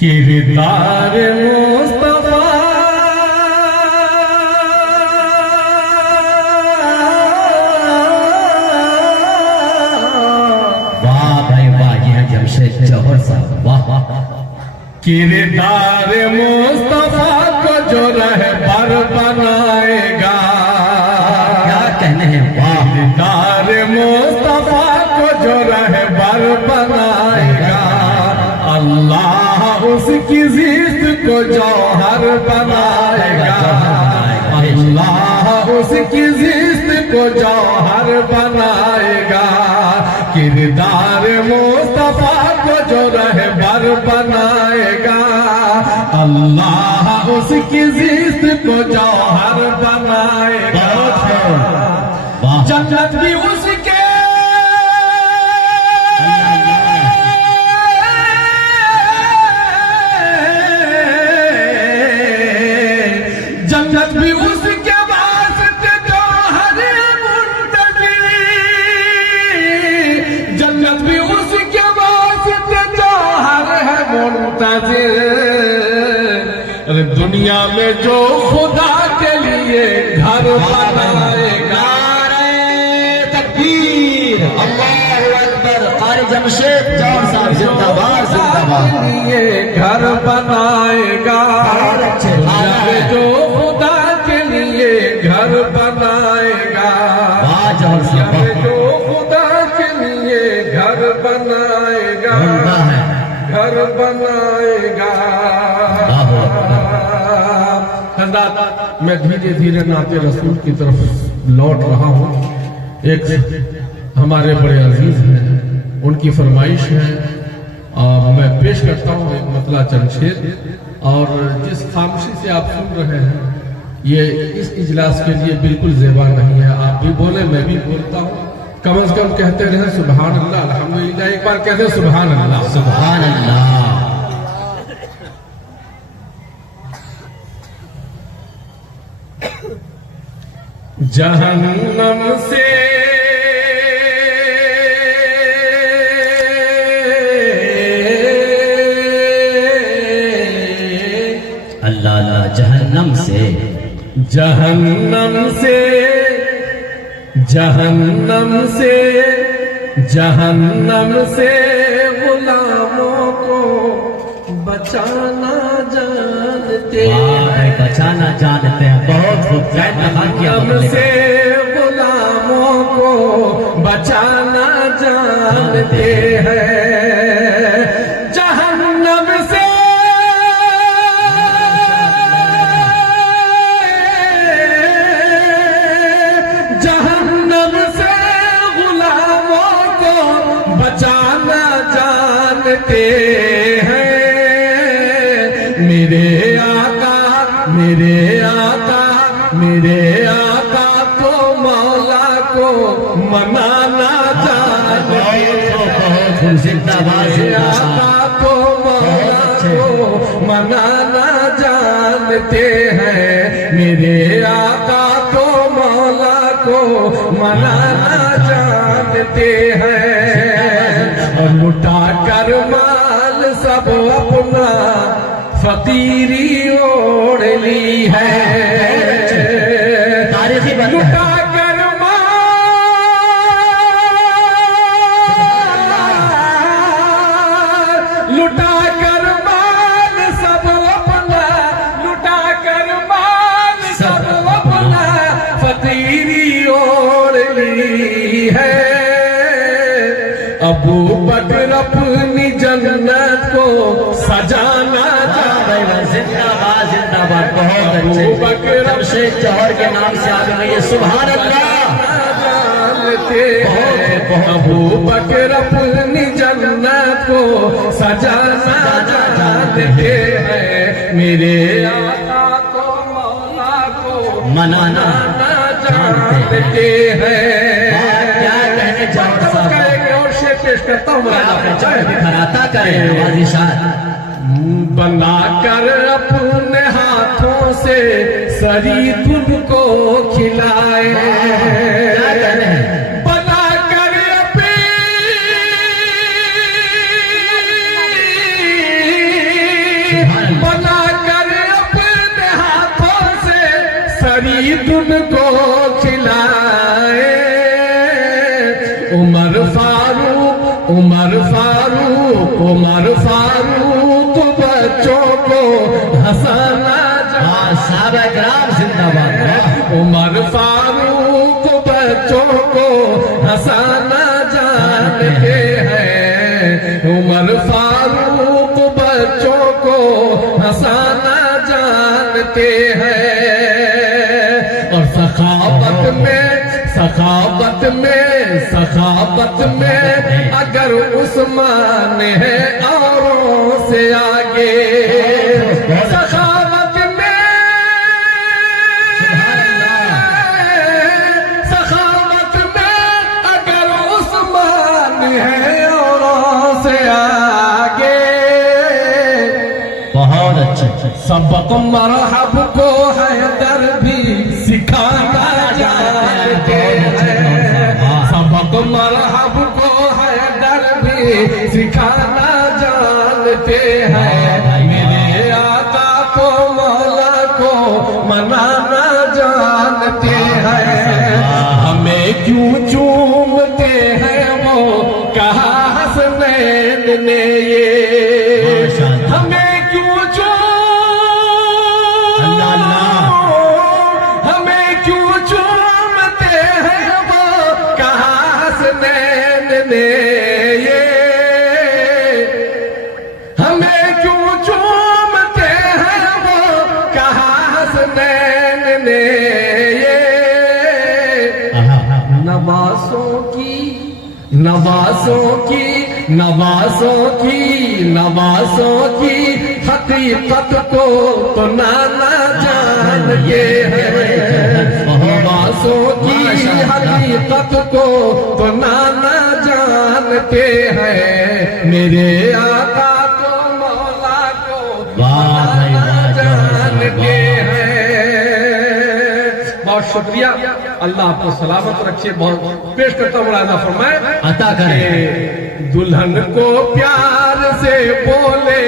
کردار مصطفیٰ واہ بھائی واہ، یہ ہے جمشید جوہر صاحب، واہ واہ واہ۔ کردار مصطفیٰ کو جو رہبر بنائے گا، کیا کہنے ہیں، واہ۔ کردار مصطفیٰ کو جو رہبر بنائے گا، اللہ اس کی زیست کو جوہر بنائے گا، اللہ اس کی زیست کو جوہر بنائے گا۔ کردار مصطفیٰ کو جو رہبر بنائے گا، اللہ اس کی زیست کو جوہر بنائے گا۔ جنت بھی اس کے جنت بھی اس کے واسطے جوہر منتظر، جنت بھی اس کے واسطے جوہر ہے منتظر۔ دنیا میں جو خدا کے لیے گھر بنائے گا، تکبیر، اللہ اکبر۔ قاری جمشید جوہر صاحب زندہ باد، زندہ باد۔ یہ گھر بنائے گا، جو خدا کے لیے گھر بنائے گا، واہ جوہر صاحب، جو خدا کے لیے گھر بنائے گا، گھر بنائے گا۔ حضرات، میں دھیرے دھیرے نعت رسول کی طرف لوٹ رہا ہوں۔ ایک ہمارے بڑے عزیز ہیں، ان کی فرمائش ہے، میں پیش کرتا ہوں ایک مطلع چند شعر، اور جس خاموشی سے آپ سن رہے ہیں یہ اس اجلاس کے لیے بالکل زیبا نہیں ہے۔ آپ بھی بولیں، میں بھی بولتا ہوں، کم از کم کہتے رہیں سبحان اللہ، الحمدللہ۔ ایک بار کہتے ہیں سبحان اللہ، سبحان اللہ۔ جہنم سے اللہ اللہ، جہنم سے، جہنم سے، جہنم سے، جہنم سے غلاموں کو بچانا جانتے ہیں، بچانا جانتے ہیں۔ بہت خوب، جہنم سے غلاموں کو بچانا جانتے ہیں، جہنم سے بچانا جانتے ہیں۔ میرے آقا، میرے آقا، میرے آقا تو مولا کو منانا جانتے ہیں، زندہ باد، میرے آقا تو مولا کو منانا جانتے ہیں، میرے آقا تو مولا کو منانا جانتے ہیں۔ لٹا کر مال سب اپنا فقیری اوڑھ لی ہے، لٹا کر مال، لٹا کر مال سب اپنا، لٹا کر مال سب اپنا فقیری اوڑھ لی ہے۔ ابو بکر اپنی جنت کو سجانا زندہ باد، زندہ باد۔ بہت اچھے، جمشید جوہر کے نام سے آگے گئی، سبحان اللہ۔ جانتے ہیں، ابو بکر اپنی جنت کو سجانا جانتے ہیں، میرے آقا کو مولا کو منانا جانتے ہیں۔ کیا کہنے جوہر صاحب، پیش کرتا ہوں، دکھراتا کریں نوازی شاہ۔ بنا کر اپنے ہاتھوں سے سری تم کو کھلائے، بنا کر اپنے بنا کر اپنے ہاتھوں سے سرید ان کو کھلائے عمر فاروق عمر فاروق عمر فاروق بچوں کو ہنسانا صحابہ کرام زندہ باد عمر فاروق بچوں کو ہنسانا جانتے ہیں عمر فاروق بچوں کو ہنسانا جانتے ہیں اور سخاوت میں اگر عثمان ہے اوروں سے آگے سخاوت میں اگر عثمان ہے اوروں سے آگے بہت اچھا سبق مرحب کو حیدر بھی سکھانا جانتے ہیں سبق مرحب کو حیدر بھی سکھانا جانتے ہیں میرے آقا کو مولا کو منانا جانتے ہیں ہمیں کیوں چومتے ہیں وہ کہا حسنین نے یہ ہمیں کیوں چومتے ہیں وہ کہا حسنین نے یہ ہمیں کیوں چومتے ہیں وہ کہا حسنین نے یہ نوازوں کی حقیقت کو تو نانا جانتے ہیں نوازوں کی حقیقت کو تو نانا جانتے ہیں میرے آقا کو مولا کو نانا جانتے ہیں بہت شکریہ اللہ آپ کو سلامت رکھے بہت پیش کرتا ہوں ملاحظہ فرمائے عطا کرے دلہن کو پیار سے بولے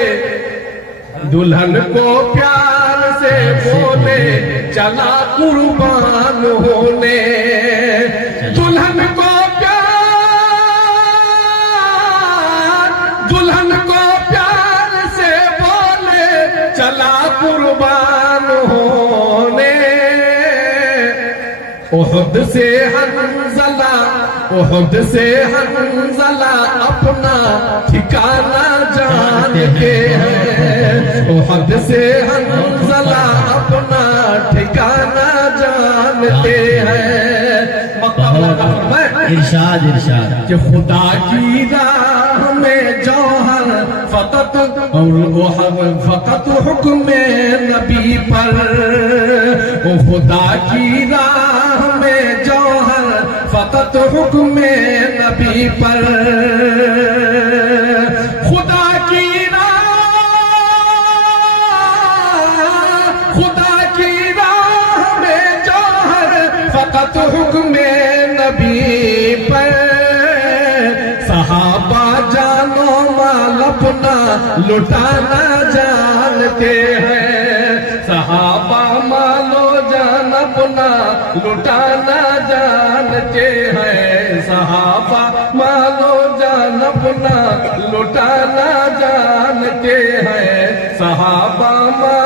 دلہن کو پیار سے بولے چلا قربان ہونے دلہن کو پیار سے بولے چلا قربان ہونے احد سے حنزلہ اپنا ٹھکانہ جانتے ہیں احد سے حنزلہ اپنا ٹھکانہ جانتے ہیں ارشاد کہ خدا کی راہ میں جوہر فقط حکم نبی پر خدا کی راہ میں جوہر فقط حکم نبی پر خدا کی راہ میں جوہر فقط حکم نبی پر صحابہ جانو مال اپنا لٹانا جانتے ہیں صحابہ مالو جان اپنا لٹانا جانتے ہیں صحابہ مالو جان اپنا لٹانا جانتے ہیں صحابہ مالو